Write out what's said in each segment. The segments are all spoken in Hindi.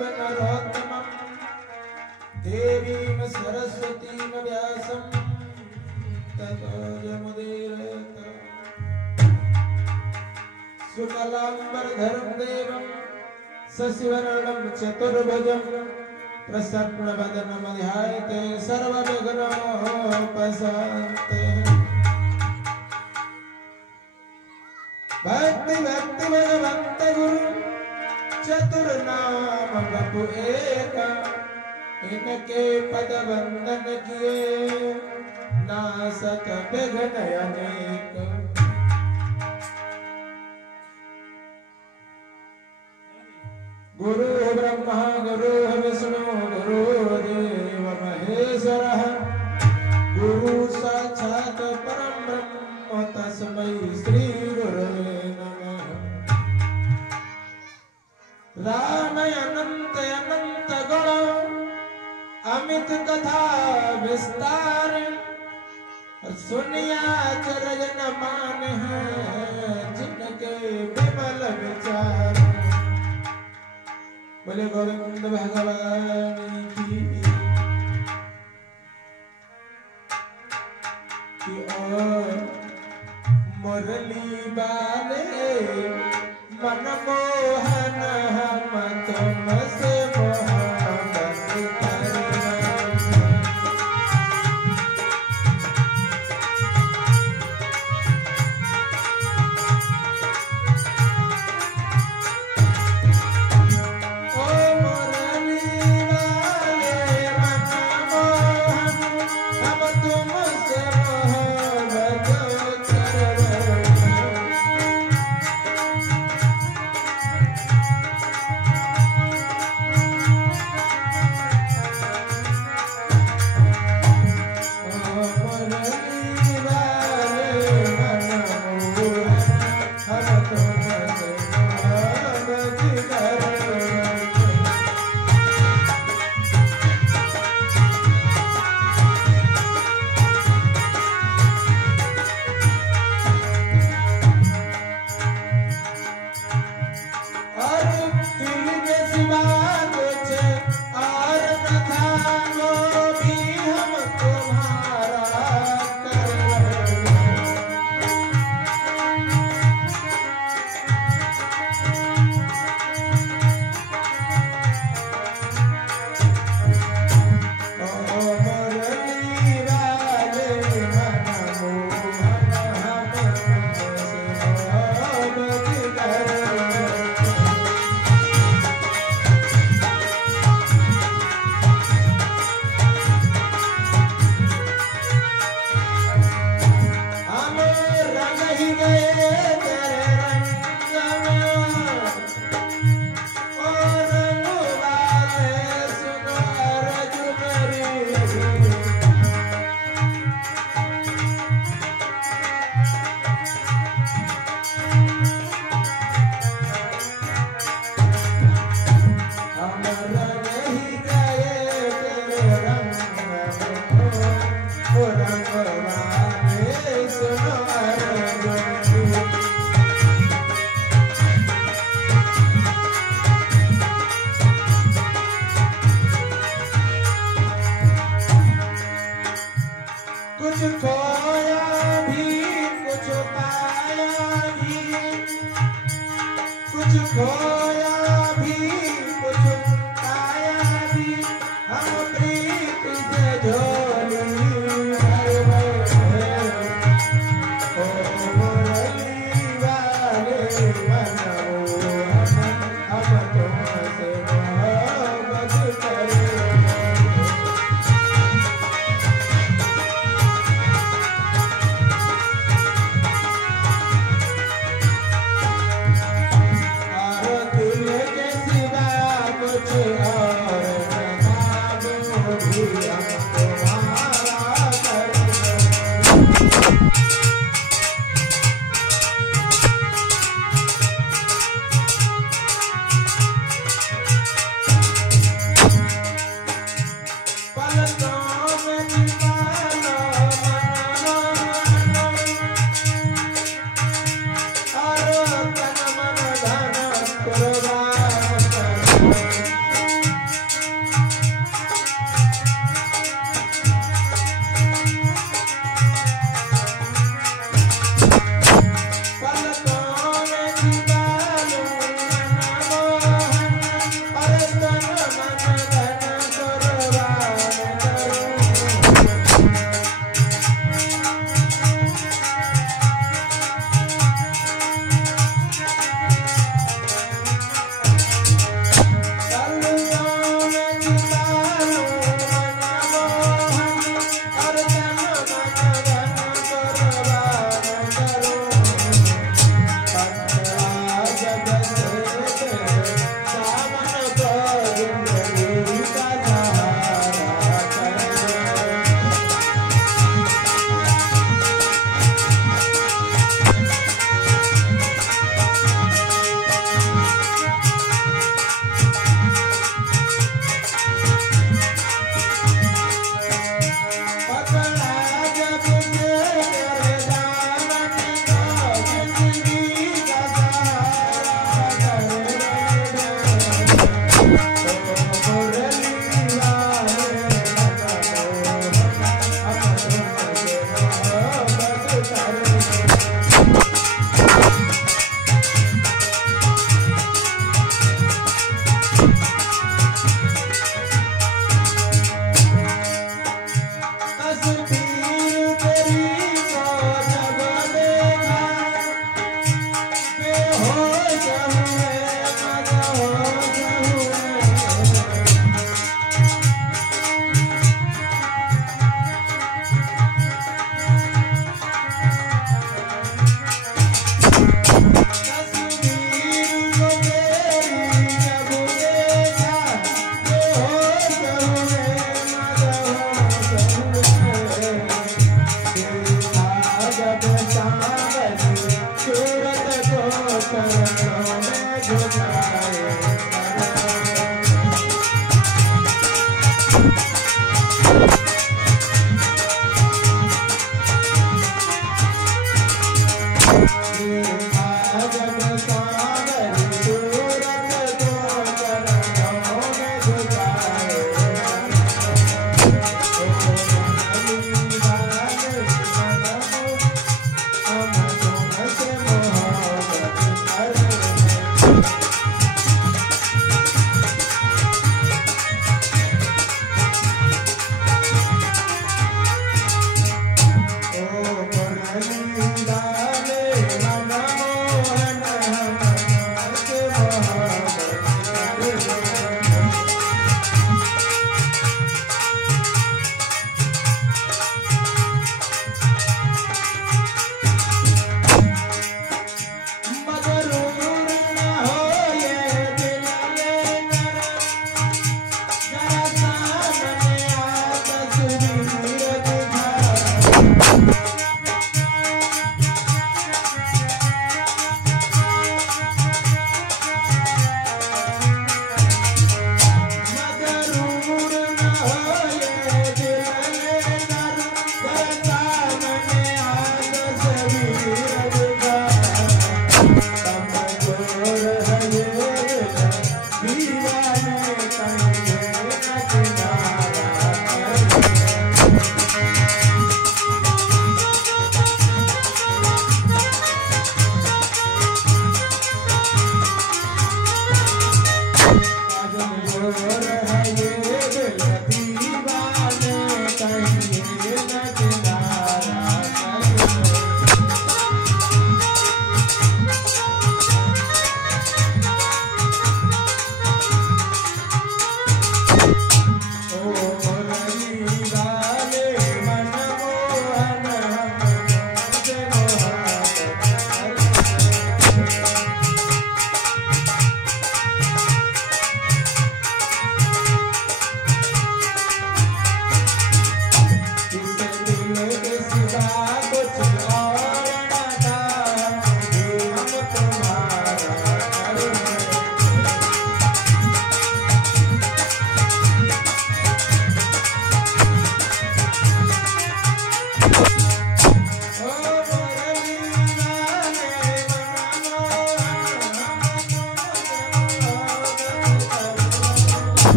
नरोत्तमं देवीं सरस्वतीं व्यासं ततो जयमुदीरयेत् शुक्लाम्बरधरं देवं शशिवर्णं चतुर्भुजं प्रसन्नवदनं ध्यायते सर्वविघ्नोपशान्ते। भक्ति भक्ति भगवंत गुरु चतुर्नाम बपु एक, इनके पद वंदन किए नासत विघ्न अनेक। गुरु ब्रह्मा गुरु विष्णु गुरु देव महेश्वरः, गुरु साक्षात् परं ब्रह्म तस्मै श्री गुरुवे नमः। राम अनंत अनंत गुण अमित कथा विस्तार, सुनिया चरज न मान है जिनके विमल विचार। बोले गोविंद भगवान की मुरली बाले मनमोहन हम तुमसे मोहब्बत करना। ओ मुरली वाले मनमोहन हम तुमसे मोहब्बत करना। आरती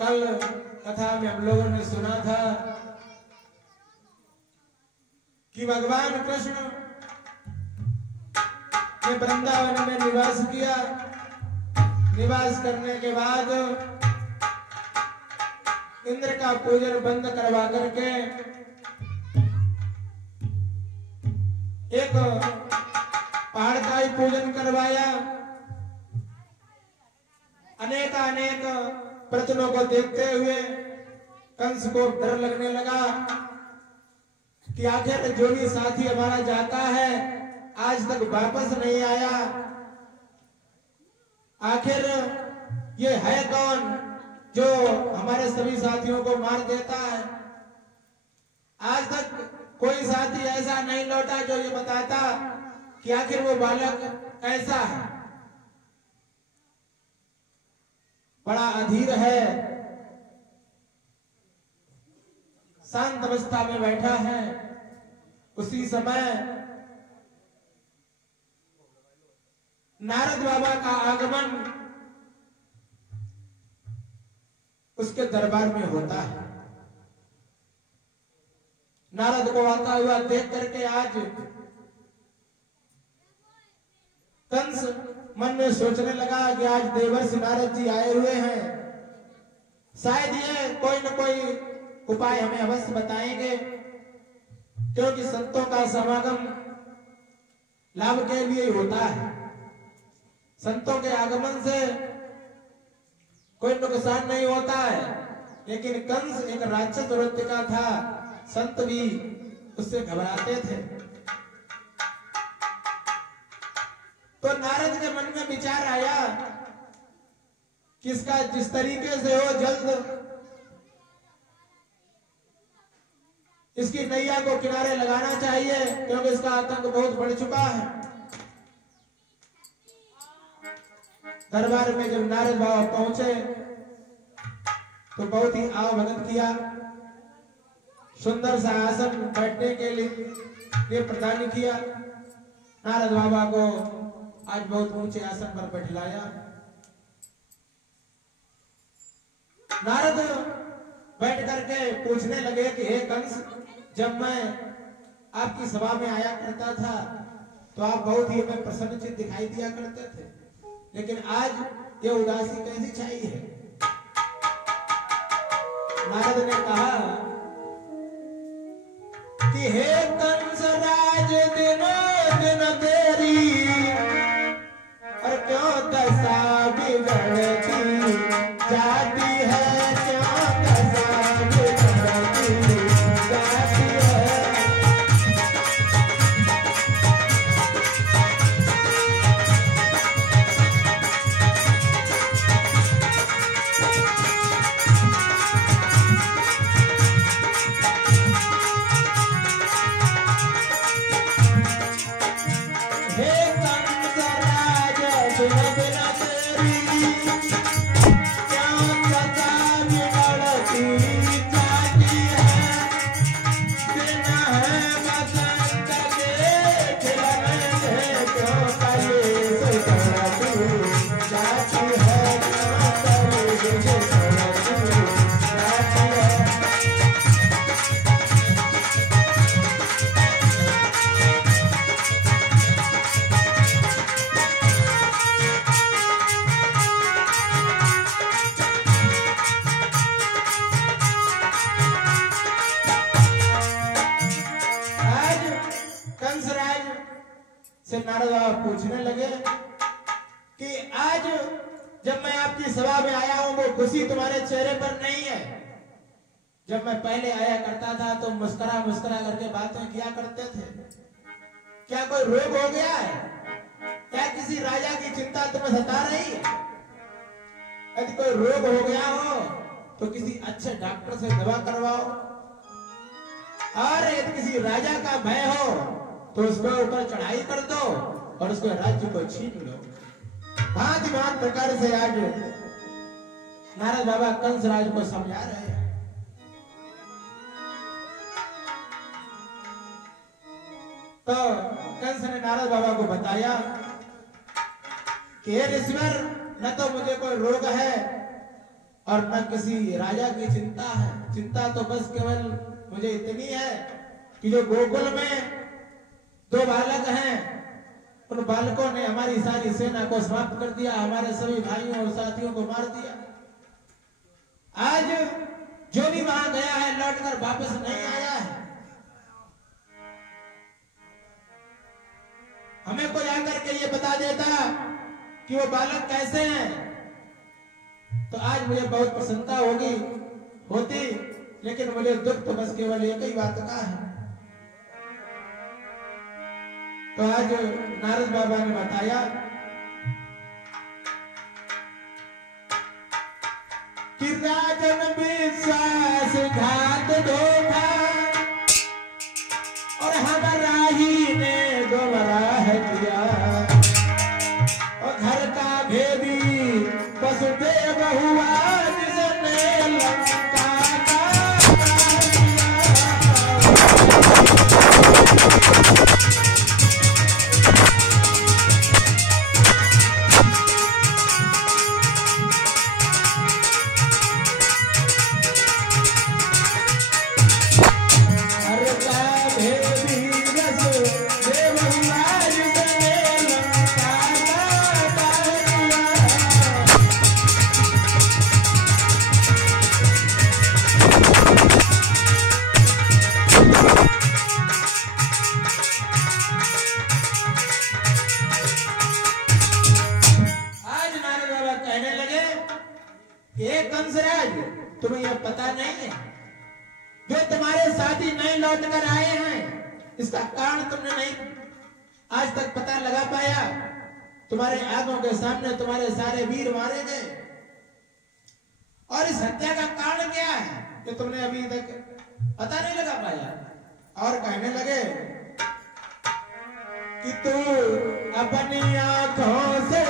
कल कथा में हम लोगों ने सुना था कि भगवान कृष्ण ने वृंदावन में निवास किया। निवास करने के बाद इंद्र का पूजन बंद करवा करके एक पहाड़ का ही पूजन करवाया। अनेक प्रश्नों को देखते हुए कंस को डर लगने लगा कि आखिर जो भी साथी हमारा जाता है आज तक वापस नहीं आया। आखिर ये है कौन जो हमारे सभी साथियों को मार देता है। आज तक कोई साथी ऐसा नहीं लौटा जो ये बताता कि आखिर वो बालक कैसा है। बड़ा अधीर है, शांत अवस्था में बैठा है। उसी समय नारद बाबा का आगमन उसके दरबार में होता है। नारद को आता हुआ देख करके आज कंस मन में सोचने लगा कि आज देवर्षि नारद जी आए हुए हैं, शायद ये कोई न कोई उपाय हमें अवश्य बताएंगे, क्योंकि संतों का समागम लाभ के लिए ही होता है। संतों के आगमन से कोई नुकसान नहीं होता है। लेकिन कंस एक राक्षस वृत्ति का था, संत भी उससे घबराते थे। तो नारद के मन में विचार आया कि इसका जिस तरीके से हो जल्द इसकी नैया को किनारे लगाना चाहिए, क्योंकि इसका आतंक बहुत बढ़ चुका है। दरबार में जब नारद बाबा पहुंचे तो बहुत ही आवभगत किया। सुंदर सा आसन बैठने के लिए प्रदान किया। नारद बाबा को आज बहुत ऊंचे आसन पर बैठलाया। नारद बैठ करके पूछने लगे कि हे कंस, जब मैं आपकी सभा में आया करता था तो आप बहुत ही हमें प्रसन्नचित्त दिखाई दिया करते थे, लेकिन आज ये उदासी कैसी छाई है। नारद ने कहा कि हे कंस राज दिनों दिन तेरी और क्यों दशा बिगड़ती जाती है, क्यों दशा बिगड़ती जाती है। नारद बाबा पूछने लगे कि आज जब मैं आपकी सभा में आया हूं वो खुशी तुम्हारे चेहरे पर नहीं है। जब मैं पहले आया करता था तो मुस्कुरा मुस्कुरा करके बातें किया करते थे। क्या कोई रोग हो गया है? क्या किसी राजा की चिंता तुम्हें सता रही है? यदि कोई रोग हो गया हो तो किसी अच्छे डॉक्टर से दवा करवाओ, और यदि किसी राजा का भय हो तो उसके ऊपर चढ़ाई कर दो और उसके राज्य को छीन लो। भांति भांति प्रकार से आज नारद बाबा कंस राज को समझा रहे हैं। तो कंस ने नारद बाबा को बताया कि हे ऋषिवर, न तो मुझे कोई रोग है और न किसी राजा की चिंता है। चिंता तो बस केवल मुझे इतनी है कि जो गोकुल में 2 बालक हैं, उन बालकों ने हमारी सारी सेना को समाप्त कर दिया, हमारे सभी भाइयों और साथियों को मार दिया। आज जो भी वहां गया है लौटकर वापस नहीं आया है। हमें कोई आकर के ये बता देता कि वो बालक कैसे हैं तो आज मुझे बहुत प्रसन्नता होती, लेकिन मुझे दुख तो बस केवल एक ही बात का है। तो आज नारद बाबा ने बताया कि राजन विश्वास घात धोखा और हमारा ही ने गुमराह किया, और घर का भेदी वसुदेव हुआ जिसने लंका तुम्हें यह पता नहीं है, जो तुम्हारे साथी नहीं लौट कर आए हैं इसका कारण तुमने नहीं आज तक पता लगा पाया। तुम्हारे आंखों के सामने तुम्हारे सारे वीर मारे गए, और इस हत्या का कारण क्या है कि तुमने अभी तक पता नहीं लगा पाया। और कहने लगे कि तू अपनी आंखों से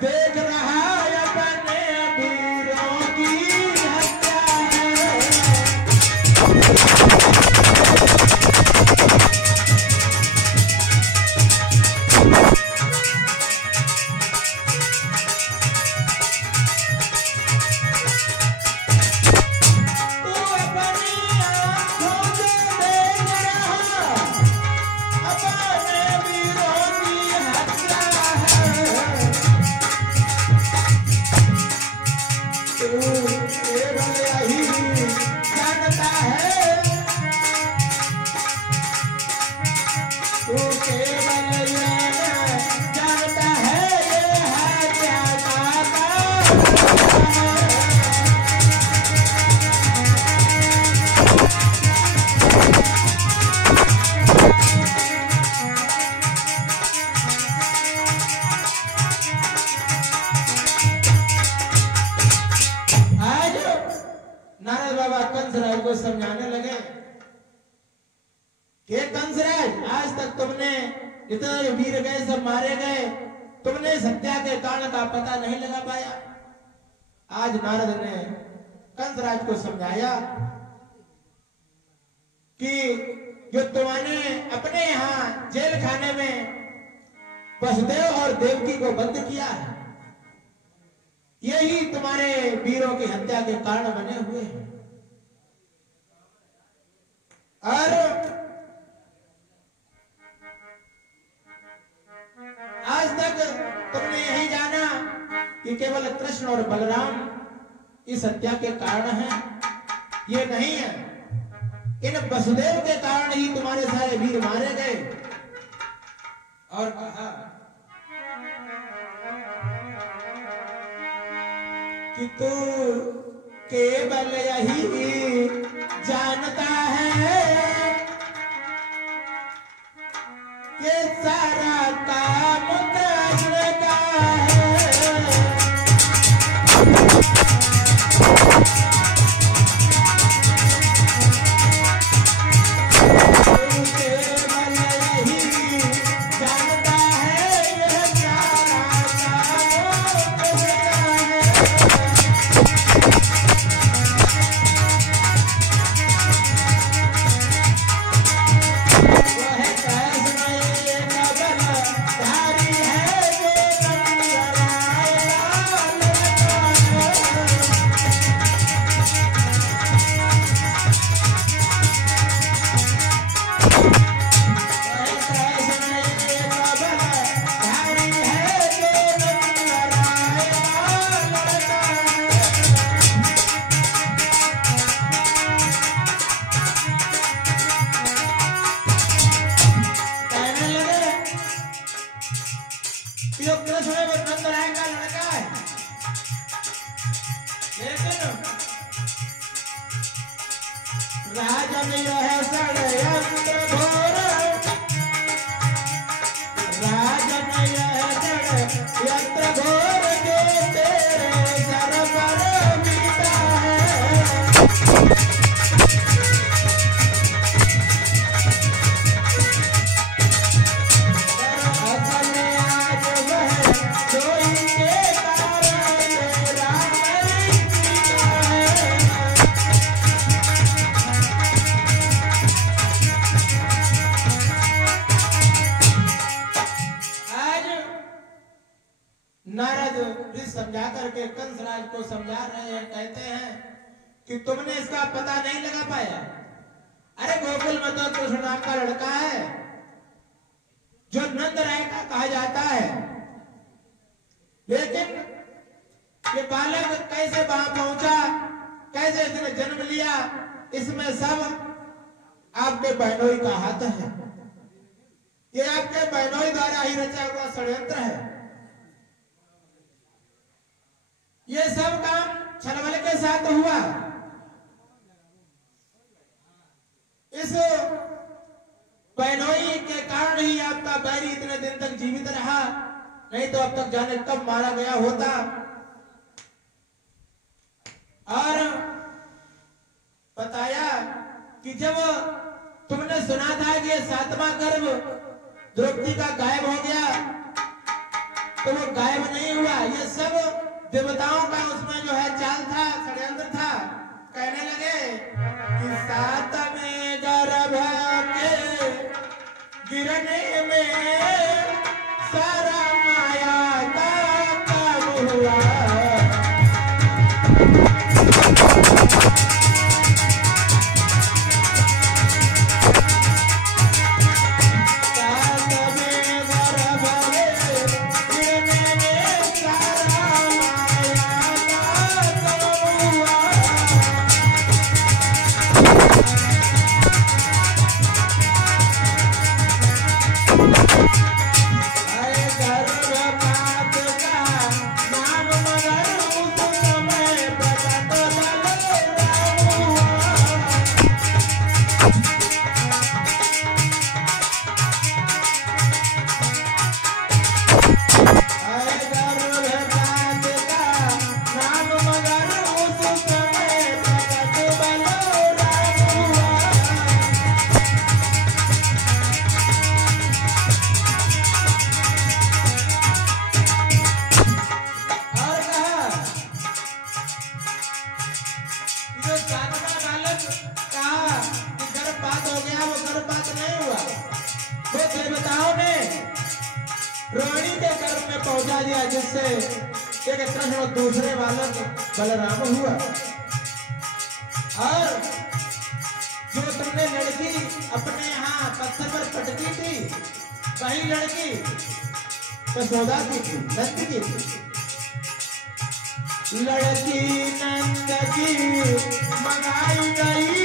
देख रहा है अपने वीरों की हत्या है। समझाने लगे कि कंसराज, आज तक तुमने इतने वीर गए, सब मारे गए, तुमने इस हत्या के कारण का पता नहीं लगा पाया। आज नारद ने कंसराज को समझाया कि जो तुमने अपने यहां जेल खाने में वसुदेव और देवकी को बंद किया है, यही तुम्हारे वीरों की हत्या के कारण बने हुए हैं। और आज तक तुमने यही जाना कि केवल कृष्ण और बलराम इस हत्या के कारण हैं, ये नहीं है। इन वसुदेव के कारण ही तुम्हारे सारे वीर मारे गए। और कहा कि तू केवल यही जानता है, ये सारा काम कृष्ण का है। तू केवल यही जानता है, ये सारा काम कृष्ण का है। लेकिन राजन यह षड्यंत्र घोर, राजन यह षड्यंत्र घोर जो तेरे सर पर बीता है। असल आज वह कोई के कारण तेरा नहीं बीता है। नारद जी समझा करके कंसराज को समझा रहे हैं, कहते हैं कि तुमने इसका पता नहीं लगा पाया। अरे गोकुल में तो कृष्ण नाम का लड़का है जो नंद राय का कहा जाता है, लेकिन ये बालक कैसे वहां पहुंचा, कैसे इसने जन्म लिया, इसमें सब आपके बहनोई का हाथ है। ये आपके बहनोई द्वारा ही रचा हुआ षड्यंत्र है। ये सब काम छलबल के साथ हुआ। इस बहनोई के कारण ही आपका बैरी इतने दिन तक जीवित रहा, नहीं तो अब तक जाने कब मारा गया होता। और बताया कि जब तुमने सुना था कि ये 7वां गर्भ द्रौपदी का गायब हो गया, तो वो गायब नहीं हुआ। ये सब देवताओं का उसमें जो है चाल था, षड्यंत्र था। कहने लगे कि 7वें गर्भ के गिरने में सारा माया का काम हुआ। रोहिणी के गर्भ में पहुंचा दिया, जिससे एक कृष्ण और दूसरे बालक बलराम हुआ। और जो तुमने लड़की अपने यहाँ पत्थर पर पटकी थी, वही लड़की यशोदा की थी, नंद की थी। लड़की नंद की मंगाई गई